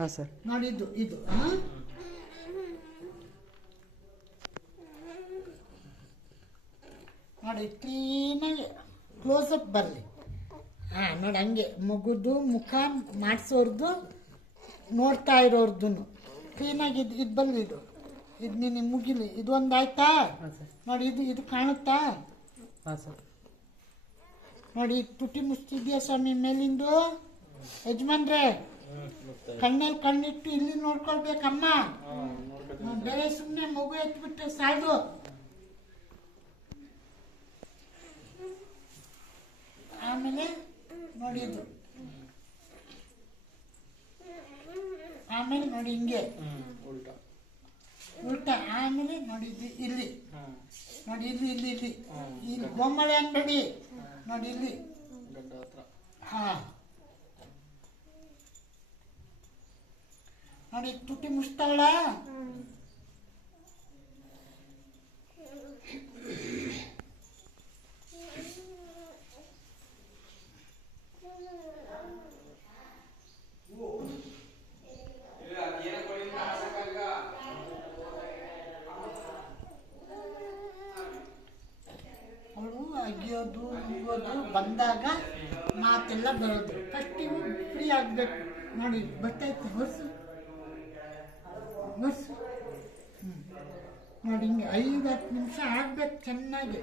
ಹಾಂ ಸರ್. ನೋಡಿ ಇದು ನೋಡಿ ಕ್ಲೀನಾಗಿ ಕ್ಲೋಸಪ್ ಬರಲಿ. ಹಾಂ ನೋಡಿ ಹಂಗೆ ಮಗುದು ಮುಖ ಮಾಡಿಸೋರ್ದು ನೋಡ್ತಾ ಇರೋರ್ದು ಕ್ಲೀನಾಗಿ ಇದು ಬರಲಿ. ಇದು ನಿನ್ನ ಮುಗಿಲಿ. ಇದು ಒಂದು ಆಯ್ತಾ? ನೋಡಿ ಇದು ಕಾಣುತ್ತಾ? ಹಾಂ ಸರ್. ನೋಡಿ ತುಟಿ ಮುಚ್ಚಿದ್ಯಾ ಸ್ವಾಮಿ ಮೇಲಿಂದು? ಯಜಮಾನ್ರೆ ಕಣ್ಣಲ್ಲಿ ಕಣ್ಣಿಟ್ಟು ಇಲ್ಲಿ ನೋಡ್ಕೊಳ್ಬೇಕಮ್ಮ. ಬೇರೆ ಸುಮ್ಮನೆ ಮಗು ಎತ್ಬಿಟ್ರೆ ಸಾಯ್ದು. ಆಮೇಲೆ ನೋಡಿ ಆಮೇಲೆ ನೋಡಿ ಹಿಂಗೆ ಉಲ್ಟಾ. ಆಮೇಲೆ ನೋಡಿ ಇಲ್ಲಿ ನೋಡಿ ಇಲ್ಲಿ ಗೋಮಳೆ ಅನ್ಬೇಡಿ. ನೋಡಿ ಇಲ್ಲಿ ನೋಡಿ ತುಟಿ ಮುಚ್ತಾವಳ. ಅವಳು ಅಗಿಯೋದು ಉಗಿಯೋದು ಬಂದಾಗ ಮಾತೆಲ್ಲ ಬರೋದು. ಫಸ್ಟ್ ಇವು ಫ್ರೀ ಆಗ್ಬೇಕು. ನೋಡಿ ಬರ್ತೈತೆ ಹೊರ್ಸು ನೋಡಿ ಹಿಂಗೆ 5-10 ನಿಮಿಷ ಆಗ್ಬೇಕು ಚೆನ್ನಾಗಿ.